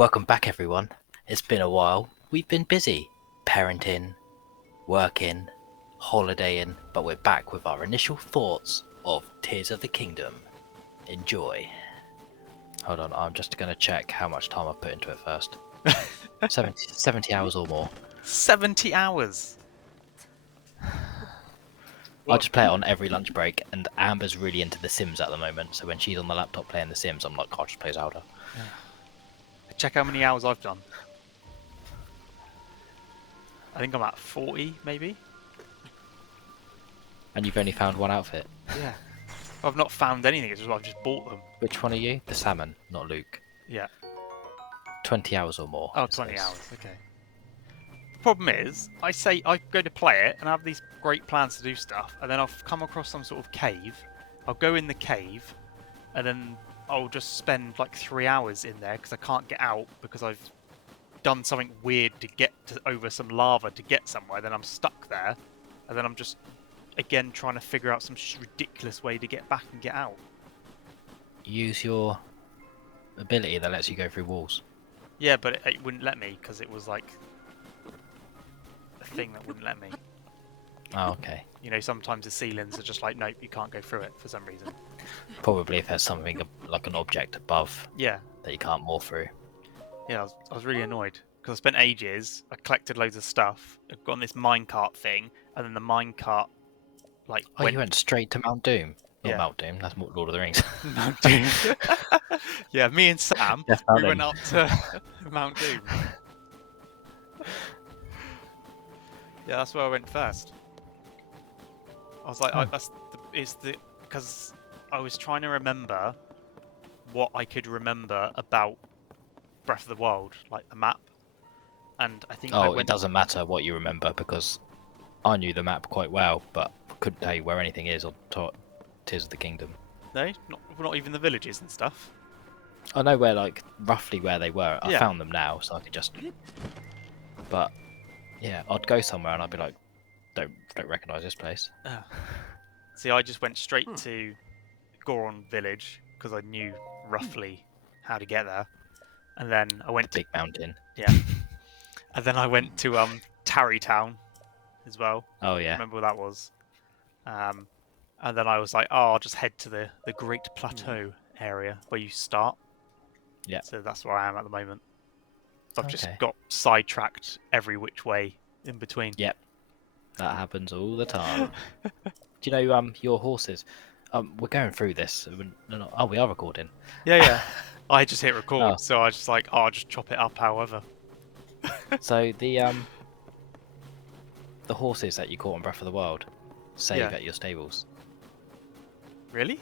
Welcome back, everyone. It's been a while. We've been busy parenting, working, holidaying, but we're back with our initial thoughts of Tears of the Kingdom. Enjoy. Hold on, I'm just going to check how much time I've put into it first. 70 hours or more. 70 hours! I just play it on every lunch break, and Amber's really into The Sims at the moment, so when she's on the laptop playing The Sims, I'm like, I'll just play Zelda. Check how many hours I've done. I think I'm at 40, maybe? And you've only found one outfit. Yeah. I've not found anything, it's just I've just bought them. Which one are you? The salmon, not Luke. Yeah. 20 hours or more. Oh, 20 hours, okay. Problem is, I say I go to play it and I have these great plans to do stuff, and then I'll come across some sort of cave. I'll go in the cave, and then I'll just spend like 3 hours in there because I can't get out because I've done something weird to get over some lava to get somewhere. Then I'm stuck there, and then I'm just again trying to figure out some ridiculous way to get back and get out. Use your ability that lets you go through walls. Yeah, but it wouldn't let me because it was like a thing that wouldn't let me. Oh, okay. You know, sometimes the ceilings are just like, nope, you can't go through it for some reason. Probably if there's something like an object above Yeah. that you can't more through. Yeah, I was really annoyed because I spent ages. I collected loads of stuff. I've got on this minecart thing, and then the minecart like. Oh, you went straight to Mount Doom. Not Yeah. Mount Doom. That's Lord of the Rings. Mount Doom. Yeah, me and Sam, we went up to Mount Doom. Yeah, that's where I went first. I was like, because I was trying to remember what I could remember about Breath of the Wild, like the map, and I think it doesn't matter what you remember because I knew the map quite well, but couldn't tell you where anything is on Tears of the Kingdom. No, not even the villages and stuff. I know like roughly where they were. I Yeah. found them now, so I could just. But yeah, I'd go somewhere and I'd be like, don't recognise this place. See, I just went straight to Goron village because I knew roughly how to get there, and then I went Big mountain. Yeah, and then I went to Tarry Town as well. Oh yeah. Remember what that was? And then I was like, oh, I'll just head to the Great Plateau area where you start. Yeah. So that's where I am at the moment. So I've just Okay. got sidetracked every which way in between. Yep. That happens all the time. Do you know your horses? We're going through this. Oh, we are recording. Yeah. I just hit record, Oh. so I was just like, oh, I'll just chop it up however. So the horses that you caught on Breath of the Wild save at your stables. Really?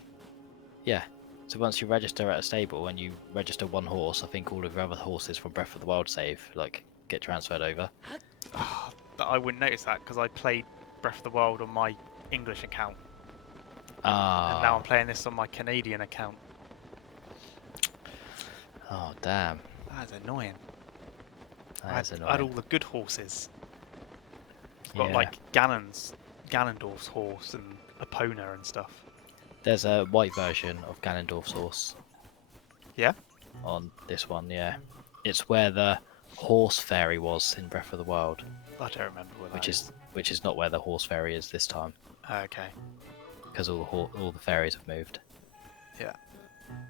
Yeah. So once you register at a stable and you register one horse, I think all of your other horses from Breath of the Wild get transferred over. But I wouldn't notice that because I played Breath of the Wild on my English account. And now I'm playing this on my Canadian account. Oh, damn. That's annoying. That is annoying. I had all the good horses. I've got like Ganondorf's horse and Epona and stuff. There's a white version of Ganondorf's horse. Yeah? On this one, yeah. It's where the horse fairy was in Breath of the Wild. I don't remember where that is. Which is not where the horse fairy is this time. Okay. Because all the fairies have moved. Yeah.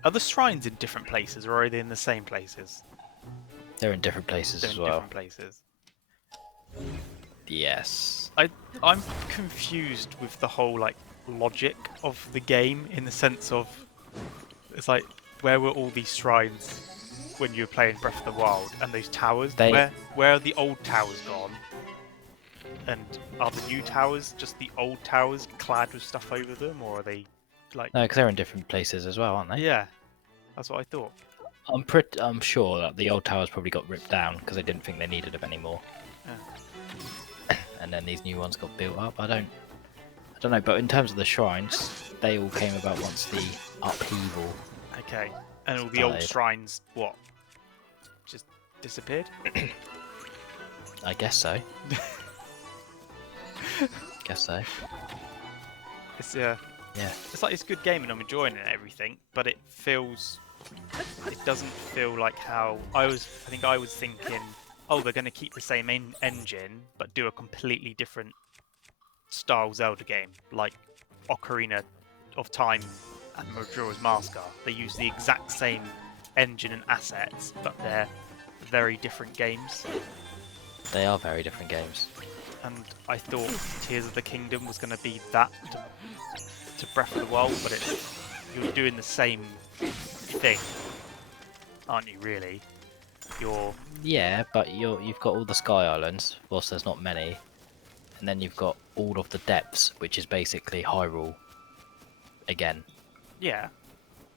Are the shrines in different places, or are they in the same places? They're in different places as well. Different places. Yes. I'm confused with the whole like logic of the game in the sense of it's like where were all these shrines when you were playing Breath of the Wild and those towers? Where are the old towers gone? And are the new towers just the old towers clad with stuff over them, or are they like? No, because they're in different places as well, aren't they? Yeah, that's what I thought. I'm sure that the old towers probably got ripped down because they didn't think they needed them anymore. Yeah. And then these new ones got built up. I don't know, but in terms of the shrines, they all came about once the upheaval. Okay, and all the old shrines, what? Just disappeared? I guess so. Guess so. It's It's like it's a good game and I'm enjoying it and everything, but it feels It doesn't feel like how I think I was thinking, oh, they're going to keep the same engine but do a completely different style Zelda game, like Ocarina of Time and Majora's Mask are. They use the exact same engine and assets, but they're very different games. They are very different games. And I thought Tears of the Kingdom was going to be that to Breath of the Wild, but you're doing the same thing, aren't you? Really, you're Yeah, but you've got all the Sky Islands, whilst there's not many, and then you've got all of the depths, which is basically Hyrule again. yeah,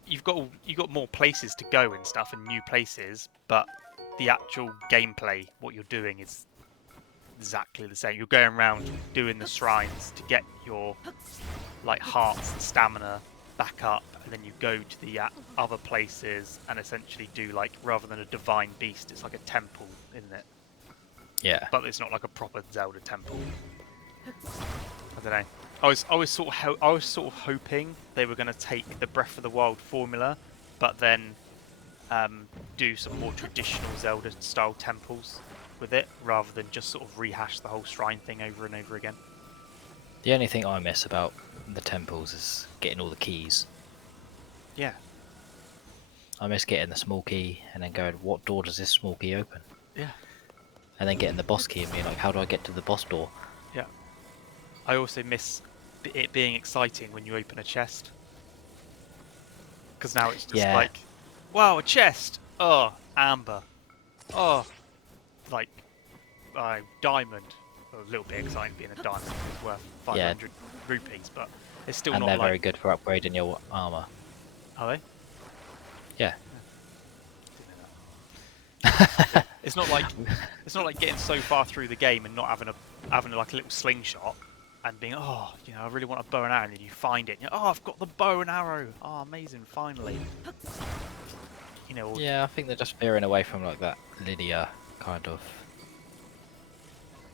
you've got more places to go and stuff and new places, but the actual gameplay, what you're doing is exactly the same. You're going around doing the shrines to get your like hearts and stamina back up, and then you go to the other places and essentially do like, rather than a divine beast, it's like a temple, isn't it? Yeah. But it's not like a proper Zelda temple. I don't know. I was sort of hoping they were going to take the Breath of the Wild formula, but then do some more traditional Zelda style temples with it, rather than just sort of rehash the whole shrine thing over and over again. The only thing I miss about the temples is getting all the keys. Yeah, I miss getting the small key and then going, what door does this small key open? yeah, And then getting the boss key and being like, how do I get to the boss door? yeah. I also miss it being exciting when you open a chest, because now it's just Yeah, like, wow, a chest. Oh, amber. Oh, like, diamond. A little bit exciting being a diamond. It's worth yeah, 500 rupees, but it's still and not they're like. very good for upgrading your armor. Are they? Yeah. It's not like getting so far through the game and not having like a little slingshot and being, oh, you know, I really want a bow and arrow, and then you find it and you're, oh, I've got the bow and arrow. Oh, amazing, finally. You know. Yeah, I think they're just veering away from like that linear kind of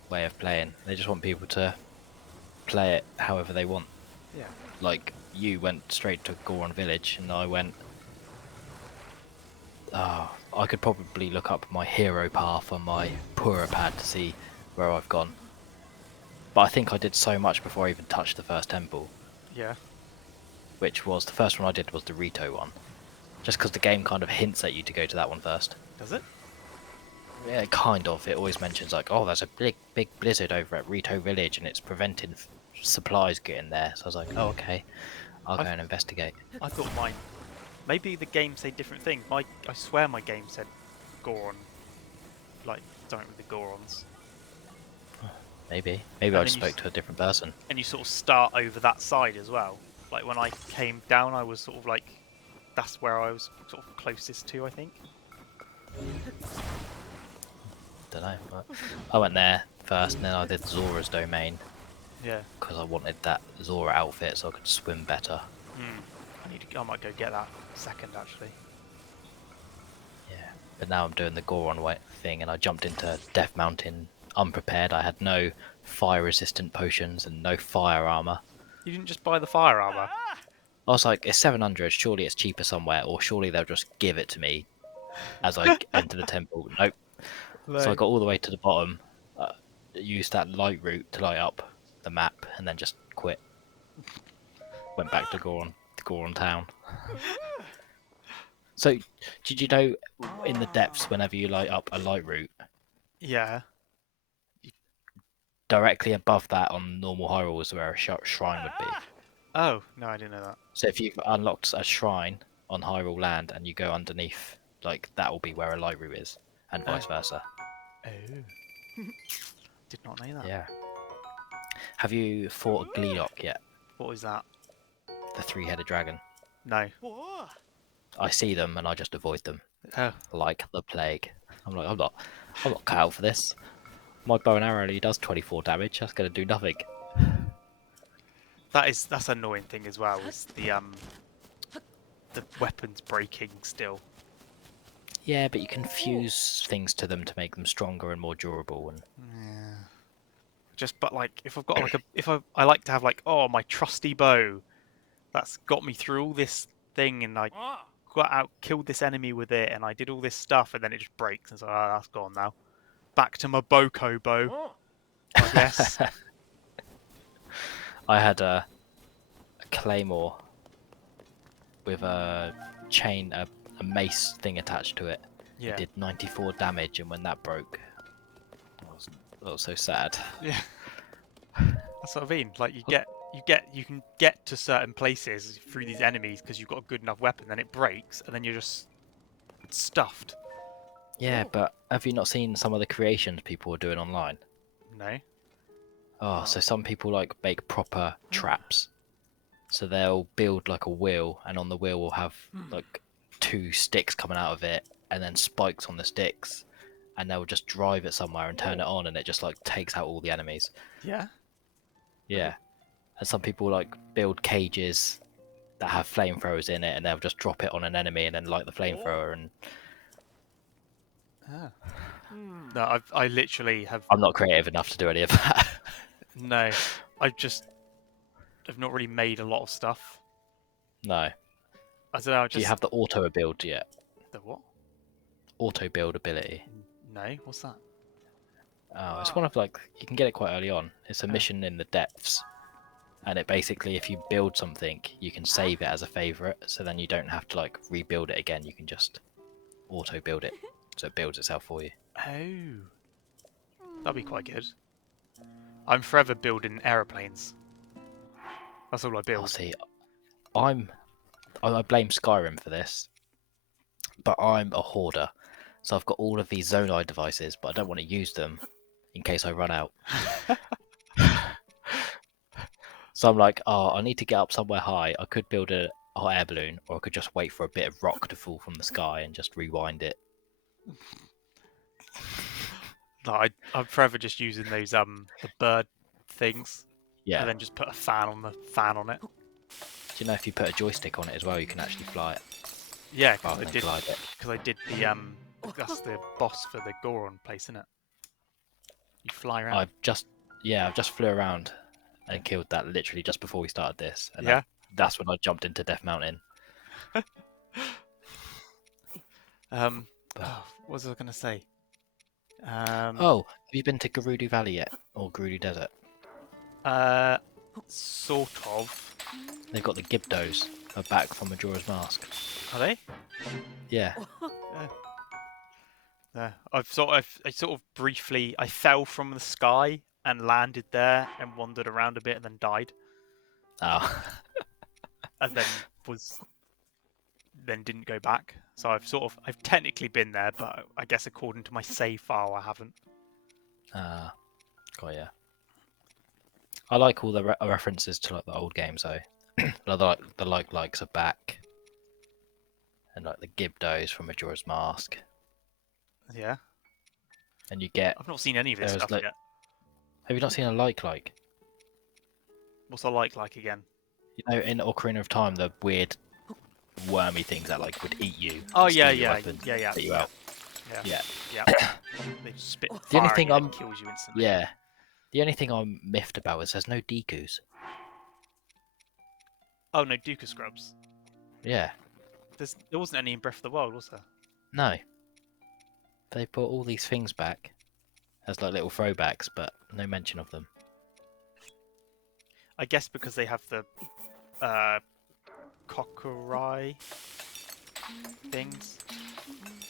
way of playing. They just want people to play it however they want. Yeah. Like, you went straight to Goron Village, and I went... Oh, I could probably look up my hero path on my Pura pad to see where I've gone. But I think I did so much before I even touched the first temple, Yeah. which was... The first one I did was the Rito one. Just because the game kind of hints at you to go to that one first. Does it? Yeah, kind of. It always mentions like, oh, there's a big blizzard over at Rito Village, and it's preventing supplies getting there. So I was like, oh, okay, I'll go and investigate. I thought mine. Maybe the game said different things. I swear my game said Goron. Like, something with the Gorons. Maybe And I then just spoke to a different person. And you sort of start over that side as well. Like, when I came down, I was sort of like, that's where I was sort of closest to, I think. Don't know. But I went there first, and then I did Zora's domain Yeah. because I wanted that Zora outfit so I could swim better. I might go get that second, actually. Yeah. But now I'm doing the Goron thing, and I jumped into Death Mountain unprepared. I had no fire-resistant potions and no fire armor. You didn't just buy the fire armor? I was like, it's 700, surely it's cheaper somewhere, or surely they'll just give it to me as I enter the temple. Nope. So I got all the way to the bottom, used that light route to light up the map, and then just quit. Went back to Goron town. So, did you know in the depths, whenever you light up a light route, Yeah. directly above that on normal Hyrule is where a shrine would be. Oh, no, I didn't know that. So if you've unlocked a shrine on Hyrule Land and you go underneath, like, that will be where a light route is, and vice versa. Oh. Did not know that. Yeah. Have you fought a Gleeok yet? What was that? The three-headed dragon. No. I see them and I just avoid them Oh. like the plague. I'm like, I'm not cut out for this. My bow and arrow only does 24 damage. That's gonna do nothing. That's an annoying thing as well, is the weapons breaking still. Yeah, but you can fuse things to them to make them stronger and more durable. And Yeah. But like, if I've got like I like to have like, oh, my trusty bow, that's got me through all this thing, and like, got out, killed this enemy with it, and I did all this stuff, and then it just breaks. And so, that's gone now. Back to my Boko bow, I guess. I had a claymore with a chain, a mace thing attached to it. Yeah. It did 94 damage, and when that broke, I was so sad. Yeah. That's what I mean. Like you can get to certain places through these enemies because you've got a good enough weapon. Then it breaks, and then you're just stuffed. Yeah, but have you not seen some of the creations people are doing online? No. Oh, so some people like make proper traps. So they'll build like a wheel, and on the wheel will have like 2 sticks coming out of it, and then spikes on the sticks, and they'll just drive it somewhere and turn it on, and it just like takes out all the enemies. Yeah. Yeah, and some people like build cages that have flamethrowers in it, and they'll just drop it on an enemy and then light the flamethrower. And Ah. No, I literally have I'm not creative enough to do any of that. no. I've not really made a lot of stuff. No. I don't know. Do you have the auto build yet? The what? Auto build ability. No. What's that? Oh, it's one of like you can get it quite early on. It's a mission in the depths, and it basically if you build something, you can save it as a favorite, so then you don't have to like rebuild it again. You can just auto build it, so it builds itself for you. Oh, that'd be quite good. I'm forever building aeroplanes. That's all I Oh, build. see, I blame Skyrim for this, but I'm a hoarder, so I've got all of these Zonai devices, but I don't want to use them in case I run out. So I'm like, oh, I need to get up somewhere high. I could build a hot air balloon, or I could just wait for a bit of rock to fall from the sky and just rewind it. No, I'm forever just using those the bird things, Yeah. and then just put a fan on it. Do you know if you put a joystick on it as well, you can actually fly it? Yeah, because rather than glide it. I did the that's the boss for the Goron place, isn't it? You fly around. I've just flew around and killed that literally just before we started this, and Yeah. that's when I jumped into Death Mountain. What was I gonna say? Oh, have you been to Gerudo Valley yet, or Gerudo Desert? Sort of. They've got the Gibdos are back from Majora's Mask. Are they? Yeah. Yeah. I sort of briefly I fell from the sky and landed there and wandered around a bit and then died. Oh. And then didn't go back. So I've technically been there, but I guess according to my save file I haven't. God, yeah. I like all the references to like the old games though. The likes are back, and like the Gibdos from Majora's Mask. Yeah. And you get. I've not seen any of this stuff yet. Have you not seen a like? What's a like again? You know, in Ocarina of Time, the weird wormy things that like would eat you. Oh and yeah, steal your yeah, weapons, yeah, yeah. Take you out. Yeah. Yeah. They spit fire The only thing and it kills you instantly. Yeah. The only thing I'm miffed about is there's no Dekus. Oh no, Dooku Scrubs. Yeah. There wasn't any in Breath of the Wild, was there? No. They brought all these things back as like little throwbacks, but no mention of them. I guess because they have the Kokurai things,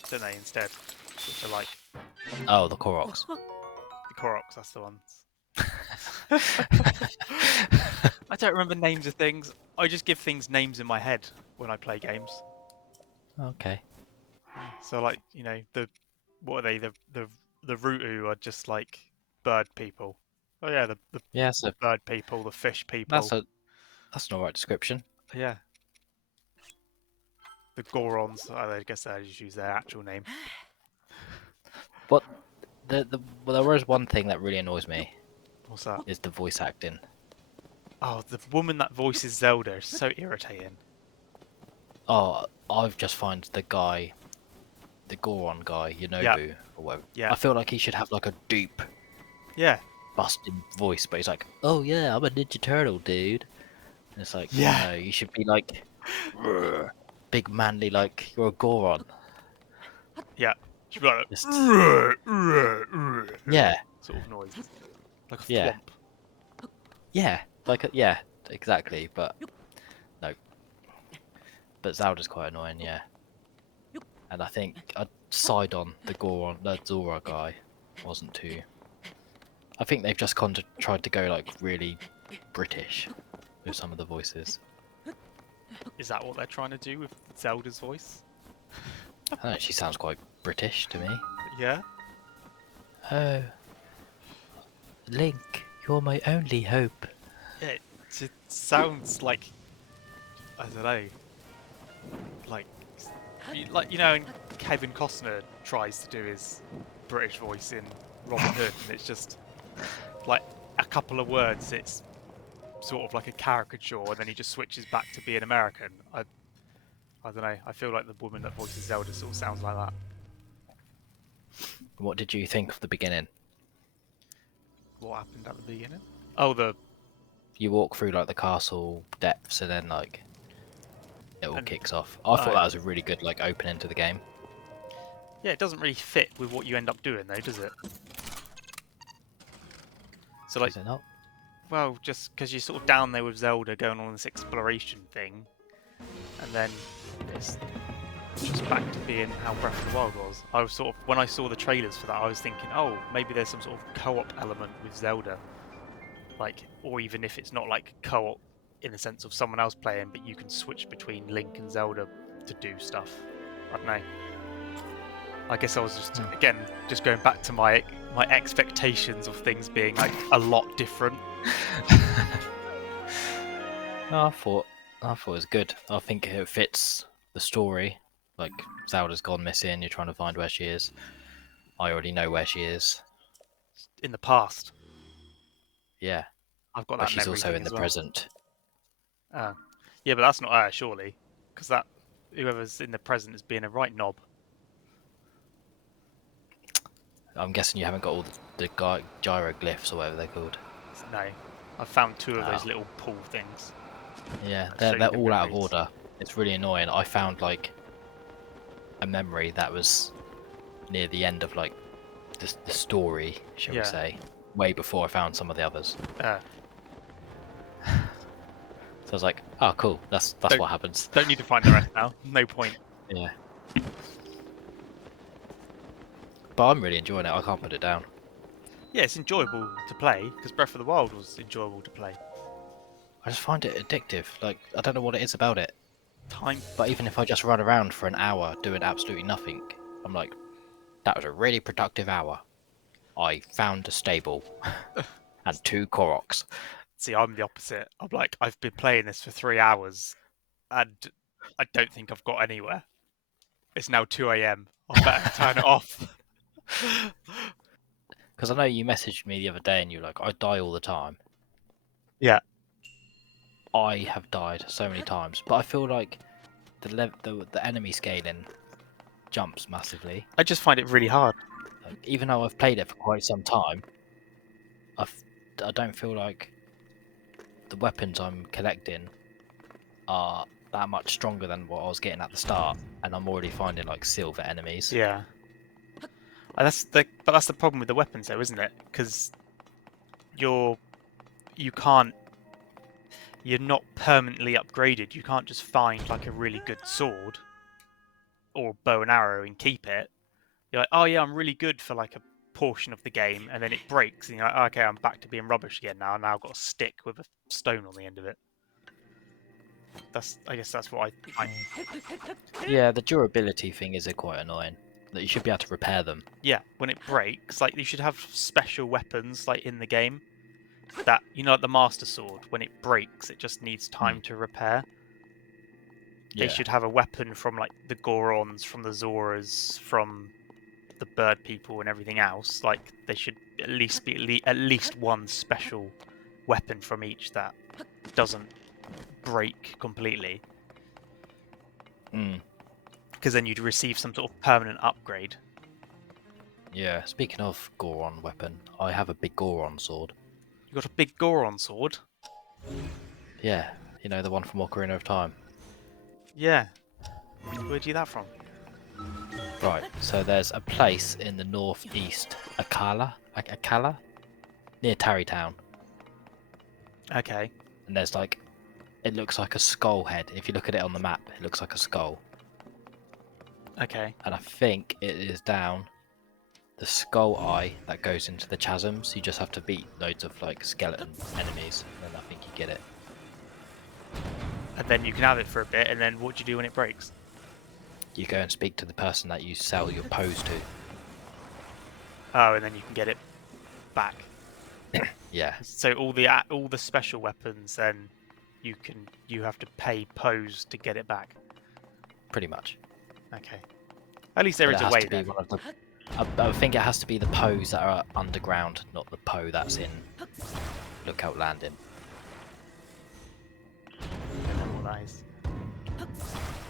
don't they, instead? Which are like Oh, the Koroks. the Koroks, that's the ones. I don't remember names of things. I just give things names in my head when I play games. Okay. So like, you know, what are they? The Rutu are just like bird people. Oh yeah, the Yeah, so bird people, the fish people. that's an alright description. Yeah. The Gorons, I guess I just use their actual name. But well, there is one thing that really annoys me. What's that? Is the voice acting. Oh, the woman that voices Zelda is so irritating. Oh, I've just found the Goron guy, Yonobu, or whatever. Yeah. I feel like he should have like a deep, Yeah. busting voice, but he's like, "Oh yeah, I'm a Ninja Turtle, dude." And it's like, Yeah. no, you should be like, "Rrr." big manly, like you're a Goron. Yeah. She'd be like, Just that yeah, sort of noise, like a yeah, thwomp. yeah, like yeah, exactly. But no, but Zelda's quite annoying, yeah. And I think I'd side on the Goron, the Zora guy wasn't too. I think they've just tried to go like really British with some of the voices. Is that what they're trying to do with Zelda's voice? I don't know, she sounds quite British to me. Yeah. Oh, Link, you're my only hope. Yeah. It sounds like, I don't know, like like and Kevin Costner tries to do his British voice in Robin Hood, and it's just like a couple of words. It's sort of like a caricature, and then he just switches back to being American. I don't know. I feel like the woman that voices Zelda sort of sounds like that. What did you think of the beginning? What happened at the beginning? Oh, the You walk through like the castle depths and then like it all and kicks off. I thought that was a really good like opening to the game. yeah, it doesn't really fit with what you end up doing though, does it? So like, Is it not? well, just because you're sort of down there with Zelda going on this exploration thing, and then it's just back to being how Breath of the Wild was. I was sort of, when I saw the trailers for that, I was thinking, oh, maybe there's some sort of co-op element with Zelda, like, or even if it's not like co-op in the sense of someone else playing, but you can switch between Link and Zelda to do stuff. I don't know. I guess I was just again just going back to my expectations of things being like a lot different. No, I thought it was good. I think it fits the story. Like Zelda's gone missing, you're trying to find where she is. I already know where she is. In the past. Yeah, I've got but that she's memory also thing in the as well. present. Yeah, but that's not her, surely, because that whoever's in the present is being a right knob. I'm guessing you haven't got all the gyroglyphs or whatever they're called. No, I've found two of those Oh. little pool things. Yeah, That show they're you the all out of memories. order. It's really annoying. I found like a memory that was near the end of like the story, shall we Yeah. say, way before I found some of the others. Uh, So I was like, oh cool, that's don't what happens. don't need to find the rest now. No point. Yeah. But I'm really enjoying it. I can't put it down. Yeah, it's enjoyable to play because Breath of the Wild was enjoyable to play. I just find it addictive. Like I don't know what it is about it. Time. But even if I just run around for an hour doing absolutely nothing, I'm like, that was a really productive hour. I found a stable and 2 Koroks. See, I'm the opposite. I'm like, I've been playing this for 3 hours and I don't think I've got anywhere. It's now 2 a.m. I better turn it off. Because I know you messaged me the other day and you're like, I die all the time. Yeah. I have died so many times, but I feel like the enemy scaling jumps massively. I just find it really hard. Like, even though I've played it for quite some time, I don't feel like the weapons I'm collecting are that much stronger than what I was getting at the start, and I'm already finding like silver enemies. Yeah. But that's the problem with the weapons though, isn't it? Because you can't you're not permanently upgraded. You can't just find like a really good sword or bow and arrow and keep it. You're like, oh yeah, I'm really good for like a portion of the game, and then it breaks, and you're like, oh, okay, I'm back to being rubbish again now. Now I've got a stick with a stone on the end of it. I guess that's what I Yeah, the durability thing is quite annoying. That you should be able to repair them. yeah. When it breaks, like you should have special weapons like in the game. That like the Master Sword, when it breaks, it just needs time to repair. They Yeah. should have a weapon from like the Gorons, from the Zoras, from the bird people and everything else. Like they should at least be at least one special weapon from each that doesn't break completely. Because then you'd receive some sort of permanent upgrade. Yeah. Speaking of Goron weapon, I have a big Goron sword. You got a big Goron sword. Yeah, you know the one from Ocarina of Time. Yeah. Where'd you get that from? Right, so there's a place in the northeast, Akala, near Tarrytown, Okay. and there's like, it looks like a skull head. If you look at it on the map, it looks like a skull, Okay. and I think it is down the skull eye that goes into the chasms. You just have to beat loads of like skeleton enemies, and then I think you get it. And then you can have it for a bit, and then what do you do when it breaks? You go and speak to the person that you sell your pose to. Oh, and then you can get it back. Yeah, So all the special weapons, then you have to pay pose to get it back. pretty much. Okay. At least there But is it a has way to be then. one of the. I think it has to be the pose that are underground, not the Poe that's in Lookout Landing. I don't know what that is.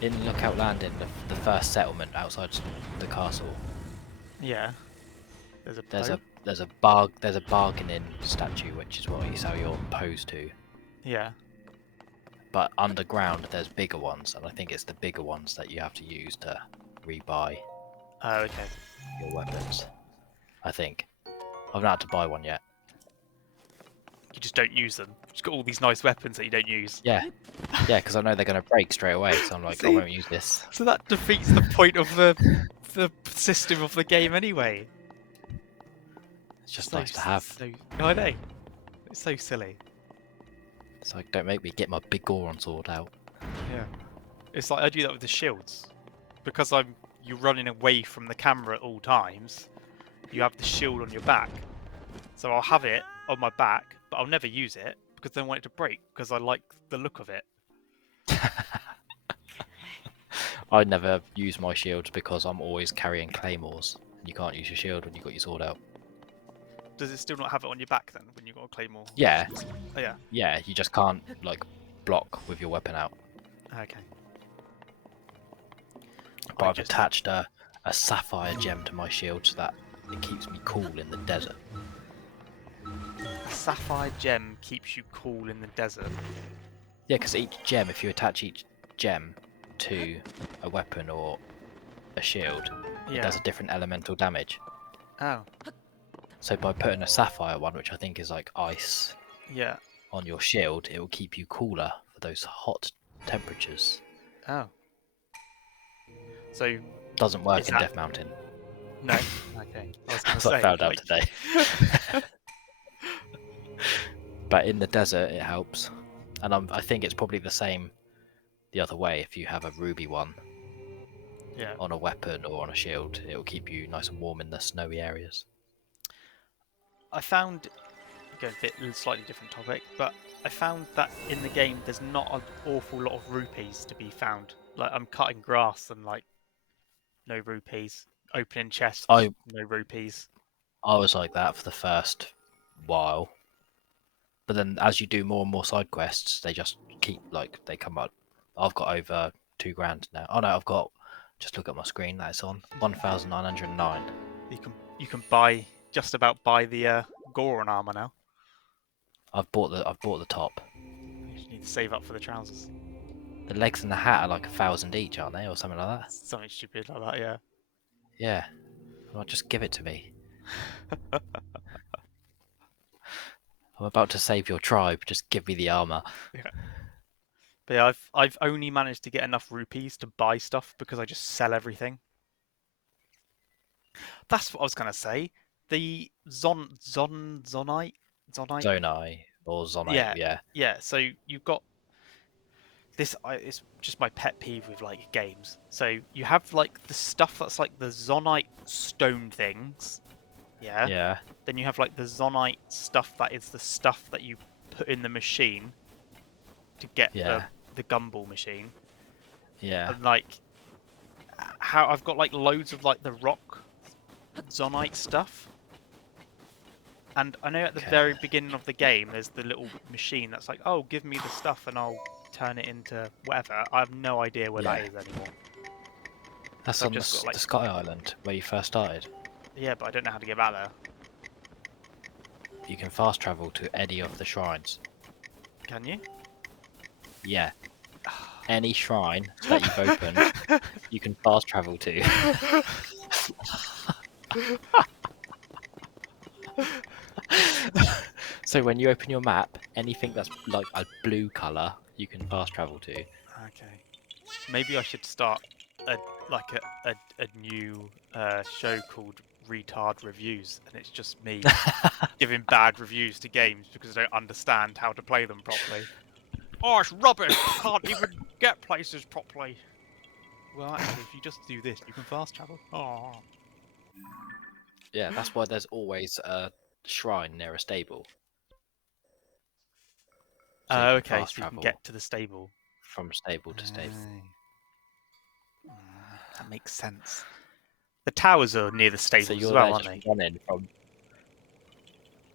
In Lookout Landing, the first settlement outside the castle, Yeah. There's a there's a bargaining statue, which is what you sell your pose to. Yeah. But underground, there's bigger ones, and I think it's the bigger ones that you have to use to rebuy Oh, okay. your weapons. I think I've not had to buy one yet. You just don't use them. You've got all these nice weapons that you don't use. Yeah, yeah, because I know they're going to break straight away, so I'm like, I See? won't use this. So that defeats the point of the system of the game anyway. It's just nice to have. I know. It's so silly. It's like, don't make me get my big Goron sword out. Yeah. It's like I do that with the shields. Because you're running away from the camera at all times, you have the shield on your back. So I'll have it on my back, but I'll never use it because I don't want it to break because I like the look of it. I never use my shields because I'm always carrying claymores. And you can't use your shield when you've got your sword out. Does it still not have it on your back then when you've got a claymore? Yeah, Oh, yeah. yeah, you just can't like block with your weapon out. Okay. But I've attached a sapphire gem to my shield so that it keeps me cool in the desert. A sapphire gem keeps you cool in the desert. Yeah, because each gem, if you attach each gem to a weapon or a shield, it does a different elemental damage. Oh. So by putting a sapphire one, which I think is like ice, Yeah. on your shield, it will keep you cooler for those hot temperatures. Oh. So Doesn't work is in that... Death Mountain. No. Okay. I was going to As I say. found out today. But in the desert, it helps. And I think it's probably the same the other way. If you have a ruby one Yeah. on a weapon or on a shield, it will keep you nice and warm in the snowy areas. I found, again, a slightly different topic, but I found that in the game there's not an awful lot of rupees to be found. Like I'm cutting grass and like no rupees, opening chests, I no rupees. was like that for the first while, but then as you do more and more side quests, they just keep like they come up. I've got over 2 grand now. Oh no, I've got. Just look at my screen. That's on 1,909. You can buy just about buy the Goron armor now. I've bought the top. You just need to save up for the trousers. The legs and the hat are like 1,000 each, aren't they, or something like that? Something stupid like that, yeah. Yeah. Well, just give it to me. I'm about to save your tribe. Just give me the armor. Yeah. But yeah, I've only managed to get enough rupees to buy stuff because I just sell everything. That's what I was gonna say. The Zonite. Zonai or Zonite, yeah. Yeah. So you've got this. It's just my pet peeve with like games. So you have like the stuff that's like the Zonite stone things. Yeah. Yeah. Then you have like the Zonite stuff that is the stuff that you put in the machine to get the gumball machine. Yeah. And like how I've got like loads of like the rock Zonite stuff. And I know at the very beginning of the game there's the little machine that's like, oh, give me the stuff and I'll turn it into whatever. I have no idea where that is anymore. That's on the Sky Island where you first started. Yeah, but I don't know how to get back there. You can fast travel to any of the shrines. Can you? Yeah. any shrine that you've opened, you can fast travel to. So when you open your map, anything that's like a blue color, you can fast travel to. Okay. Maybe I should start a a new show called Retard Reviews, and it's just me giving bad reviews to games because I don't understand how to play them properly. Oh, it's rubbish! I can't even get places properly. Well, actually, if you just do this, you can fast travel. Oh. Yeah, that's why there's always a shrine near a stable, so you can Okay, fast so you can travel get to the stable. from stable to stable. Aye. That makes sense. The towers are near the So stables as you're well, there aren't just they? running from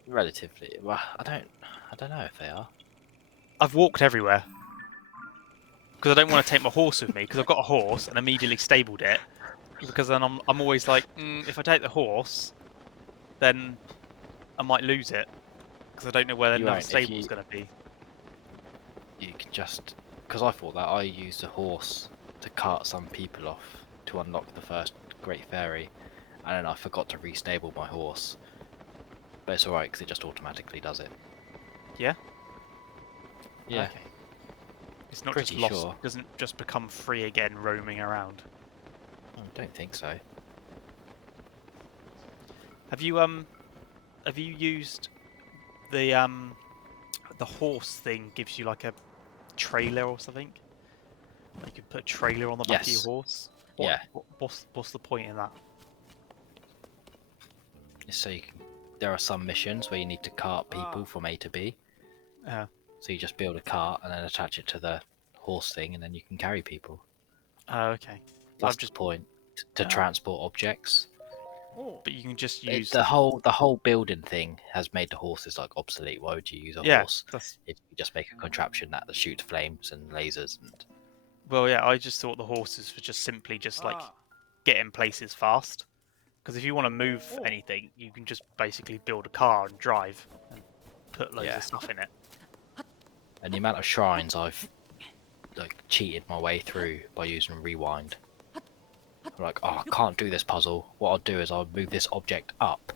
relatively. Well, I don't know if they are. I've walked everywhere because I don't want to take my horse with me because I've got a horse and immediately stabled it because then I'm always like, if I take the horse, then I might lose it because I don't know where You another won't if stable's going to be. you can just because I thought that I used a horse to cart some people off to unlock the first Great Fairy, and then I forgot to restable my horse. But it's alright because it just automatically does it. Yeah. Yeah, Okay. It's not just pretty lost. sure. Doesn't just become free again, roaming around. I don't think so. Have you used the horse thing? Gives you like a trailer or something. Like you can put a trailer on the back of your Yes. horse. Yeah. What's the point in that? So you can, there are some missions where you need to cart people from A to B. Uh, So you just build a cart and then attach it to the horse thing, and then you can carry people. okay. That's I've the just point, to transport objects. but you can just It, use the whole building thing has made the horses like obsolete. Why would you use a yeah. horse That's if you just make a contraption that shoots flames and lasers? And well, yeah. I just thought the horses were just simply just like getting places fast. Because if you want to move anything, you can just basically build a car and drive and put loads yeah, of stuff in it. and the amount of shrines I've like cheated my way through by using rewind. I'm like, oh, I can't do this puzzle. What I'll do is I'll move this object up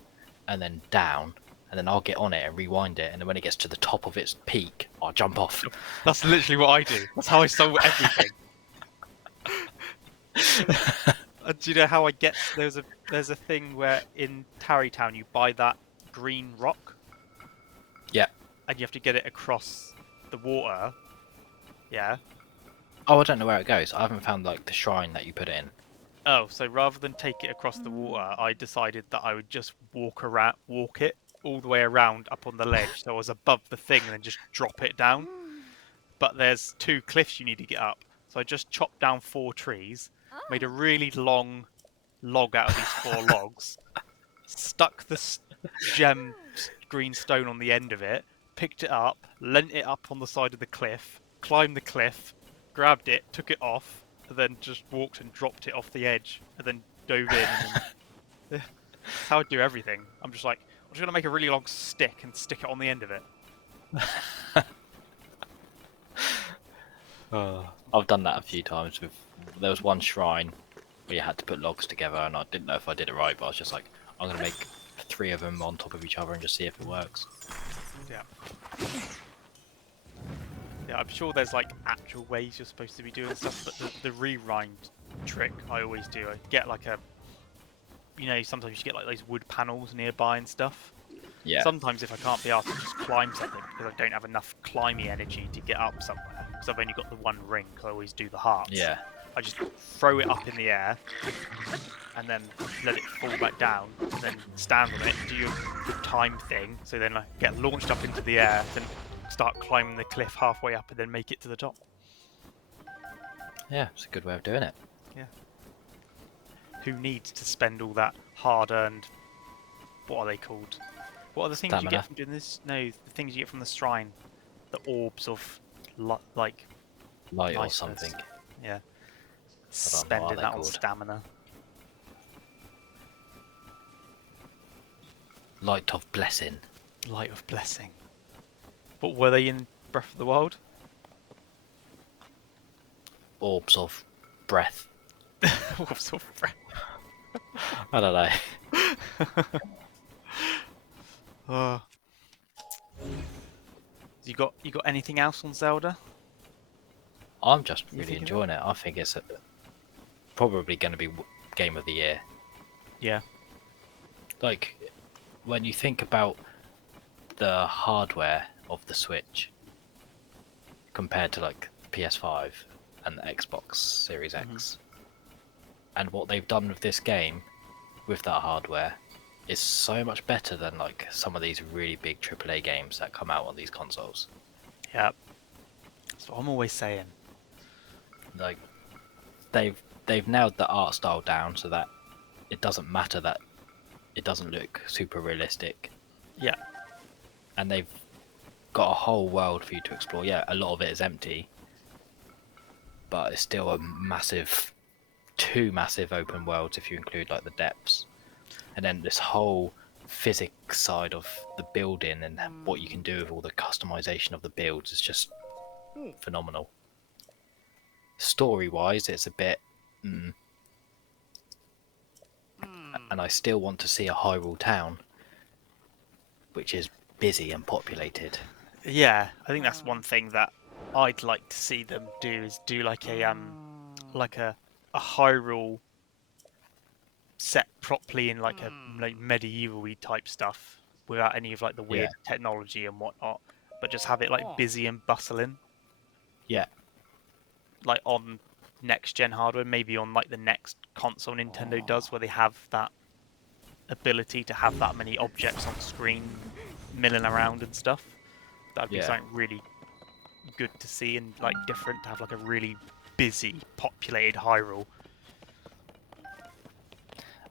and then down, and then I'll get on it and rewind it, and then when it gets to the top of its peak, I'll jump off. That's literally what I do. That's how I solve everything. Do you know how I get? There's a thing where in Tarrytown you buy that green rock Yeah. and you have to get it across the water. Yeah. Oh, I don't know where it goes. I haven't found like the shrine that you put in. Oh, so rather than take it across the water, I decided that I would just walk it all the way around up on the ledge, so I was above the thing, and then just drop it down. But there's 2 cliffs you need to get up, so I just chopped down 4 trees, made a really long log out of these 4 logs, stuck the gem green stone on the end of it, picked it up, leant it up on the side of the cliff, climbed the cliff, grabbed it, took it off, and then just walked and dropped it off the edge, and then dove in. And then... That's how I do everything. I'm just like, I'm just gonna make a really long stick and stick it on the end of it. I've done that a few times. There was one shrine where you had to put logs together, and I didn't know if I did it right, but I was just like, I'm gonna make 3 of them on top of each other and just see if it works. Yeah. Yeah, I'm sure there's like actual ways you're supposed to be doing stuff, but the rewind trick I always do, I get like a, sometimes you get like those wood panels nearby and stuff. Yeah. Sometimes if I can't be asked, I just climb something because I don't have enough climbing energy to get up somewhere. Because I've only got the one ring, because I always do the hearts. Yeah. I just throw it up in the air and then let it fall back down, and then stand on it, do the time thing, so then I get launched up into the air, then start climbing the cliff halfway up, and then make it to the top. Yeah, it's a good way of doing it. Yeah. Who needs to spend all that hard-earned? What are they called? What are the things you get from doing this? No, the things you get from the shrine. The orbs of, like... Light or niceness. something. Yeah. Hold on, what are Spending they that on called? stamina. Light of Blessing. Light of Blessing. What were they in Breath of the Wild? orbs of breath. What sort of friend? I don't know. You got anything else on Zelda? I'm just You really think of it? enjoying it. I think it's probably going to be game of the year. Yeah. Like, when you think about the hardware of the Switch compared to like PS5 and the Xbox Series X, and what they've done with this game with that hardware is so much better than like some of these really big AAA games that come out on these consoles. Yeah. That's what I'm always saying. Like, they've nailed the art style down so that it doesn't matter that it doesn't look super realistic, Yeah. and they've got a whole world for you to explore. Yeah, a lot of it is empty, but it's still a massive, two massive open worlds if you include like the depths, and then this whole physics side of the building and what you can do with all the customization of the builds is just phenomenal. Story wise, it's a bit, and I still want to see a Hyrule town, which is busy and populated. Yeah, I think that's one thing that I'd like to see them do is do like a Hyrule set properly in like a like medieval-y type stuff without any of like the Yeah, weird technology and whatnot, but just have it like busy and bustling, yeah, like on next gen hardware, maybe on like the next console Nintendo does, where they have that ability to have that many objects on screen milling around and stuff. That'd be yeah. something really good to see and like different to have like a really busy, populated Hyrule.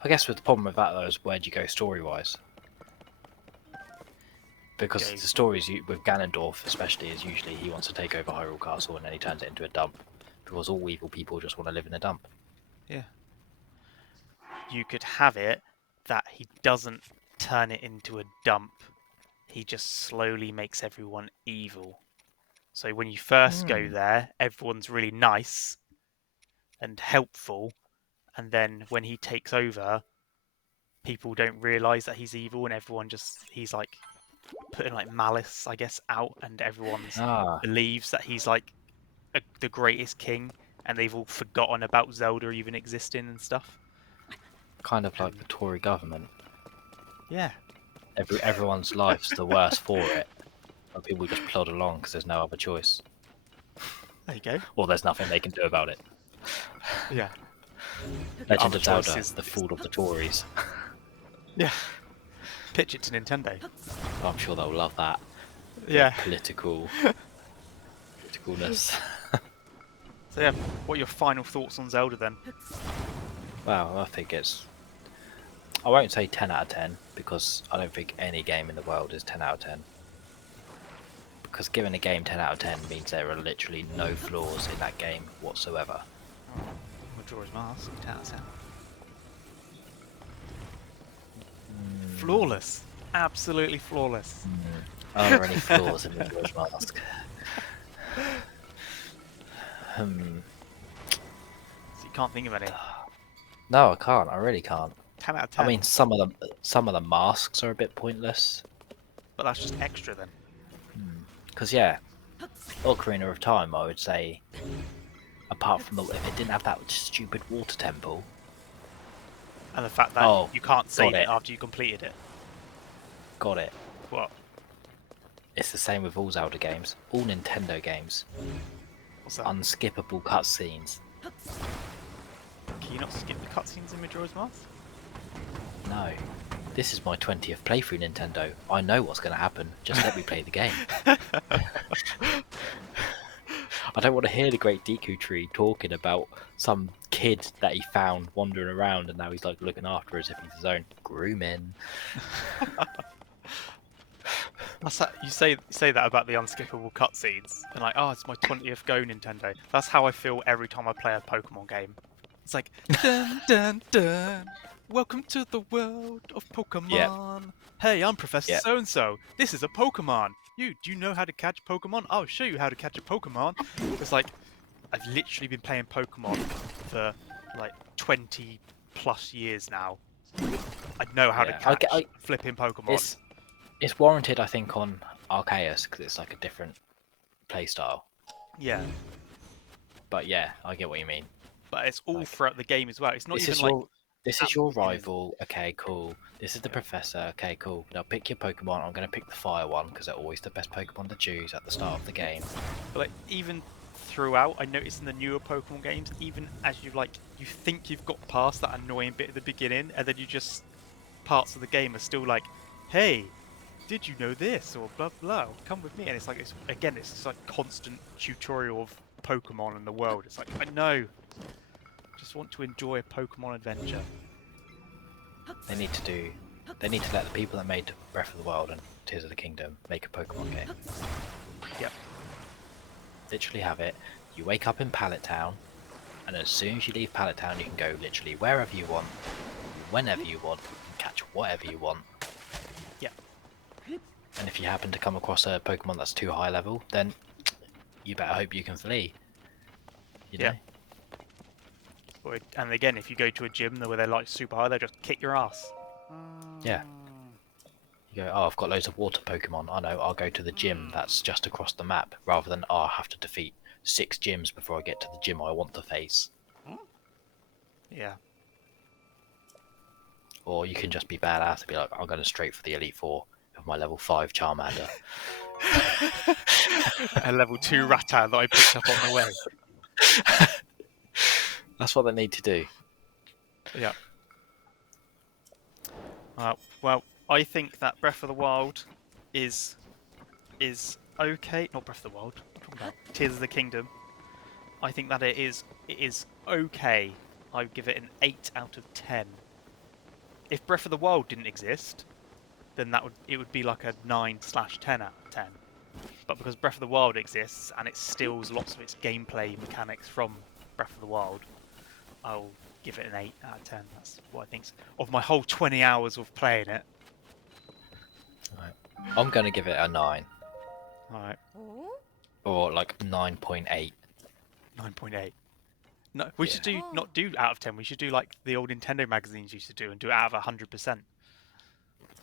I guess with the problem with that though is where do you go story wise? Because Go, the stories with Ganondorf, especially, is usually he wants to take over Hyrule Castle and then he turns it into a dump. Because all evil people just want to live in a dump. yeah. You could have it that he doesn't turn it into a dump. He just slowly makes everyone evil. So when you first go there, everyone's really nice and helpful, and then when he takes over, people don't realize that he's evil, and everyone just he's like putting like malice, I guess, out, and everyone's Ah, believes that he's like the greatest king, and they've all forgotten about Zelda even existing and stuff. kind of like And the Tory government. yeah, Everyone's life's the worse for it. But people just plod along because there's no other choice. there you go. Or there's nothing they can do about it. Yeah, the Legend other of choice Zelda, is the fall of the Tories. yeah, pitch it to Nintendo. I'm sure they'll love that. Yeah. Politicalness. So yeah, what are your final thoughts on Zelda then? Wow, I think it's. I won't say 10 out of 10 because I don't think any game in the world is 10 out of 10. Because giving a game 10 out of 10 means there are literally no flaws in that game whatsoever. Majora's Mask, 10 out of 10. Flawless. Absolutely flawless. Are there any flaws in the George Mask? So you can't think of any. No, I can't. I really can't. 10 out of 10. I mean, some of the masks are a bit pointless. But that's just extra then. Because yeah, Ocarina of Time, I would say, apart from if it didn't have that stupid water temple. And the fact that Oh, you can't save got it it. after you completed it. Got it. What? It's the same with all Zelda games, all Nintendo games. What's that? Unskippable cutscenes. Can you not skip the cutscenes in Majora's Mask? No. This is my 20th playthrough Nintendo. I know what's going to happen. Just let me play the game. I don't want to hear the Great Deku Tree talking about some kid that he found wandering around and now he's like looking after as if he's his own grooming. That's that, you say that about the unskippable cutscenes, and like, oh, it's my 20th go, Nintendo. That's how I feel every time I play a Pokemon game. It's like, dun dun dun. Welcome to the world of Pokemon. Yeah. Hey, I'm Professor Yeah. So and So. This is a Pokemon. Do you know how to catch Pokemon? I'll show you how to catch a Pokemon. It's like, I've literally been playing Pokemon for like 20 plus years now. I know how to Yeah, catch flipping Pokemon. it's warranted, I think, on Arceus because it's like a different playstyle. Yeah, But yeah, I get what you mean. but it's all Like, throughout the game as well. It's not this even is like this at is the your beginning. rival. Okay, cool. This is the Yeah. professor. Okay, cool. Now pick your Pokemon. I'm going to pick the fire one because they're always the best Pokemon to choose at the start of the game. But like even throughout, I noticed in the newer Pokemon games, even as you think you've got past that annoying bit at the beginning, and then you just parts of the game are still like, hey, did you know this or blah blah? Come with me, and it's like it's this like constant tutorial of Pokemon and the world. It's like I know, just want to enjoy a Pokemon adventure. They need to do. They need to let the people that made Breath of the Wild and Tears of the Kingdom make a Pokemon game. Yep. Literally have it. You wake up in Pallet Town, and as soon as you leave Pallet Town, you can go literally wherever you want, whenever you want, and catch whatever you want. Yeah. And if you happen to come across a Pokemon that's too high level, then you better hope you can flee. You know? And again, if you go to a gym where they're like super high, they just kick your ass. Yeah. You go, oh, I've got loads of water Pokemon. I know, I'll go to the gym that's just across the map, rather than, oh, I have to defeat 6 gyms before I get to the gym I want to face. Yeah. Or you can just be badass and be like, I'm going straight for the Elite Four with my level 5 Charmander. A level 2 Rattata that I picked up on the way. That's what they need to do. Yeah. Well, I think that Breath of the Wild is okay. Not Breath of the Wild. I'm talking about Tears of the Kingdom. I think that it is okay. I would give it an 8 out of 10. If Breath of the Wild didn't exist, then it would be like a 9/10 out of 10. But because Breath of the Wild exists and it steals lots of its gameplay mechanics from Breath of the Wild, I'll give it an 8 out of 10. That's what I think. Of my whole 20 hours of playing it. Right. I'm going to give it a 9. Alright. Or like 9.8. 9.8. No, we should not do out of 10. We should do like the old Nintendo magazines used to do and do it out of 100%.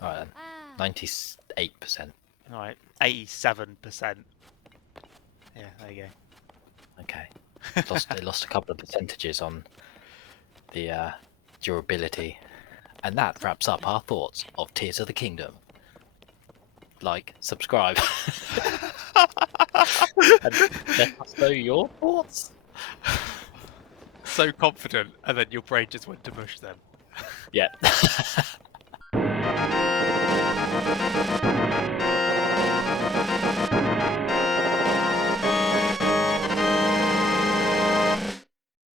Alright then. 98%. Alright, 87%. Yeah, there you go. Okay. They lost a couple of percentages on the durability. And that wraps up our thoughts of Tears of the Kingdom. Like, subscribe. And let us know your thoughts. So confident, and then your brain just went to mush then. Yeah.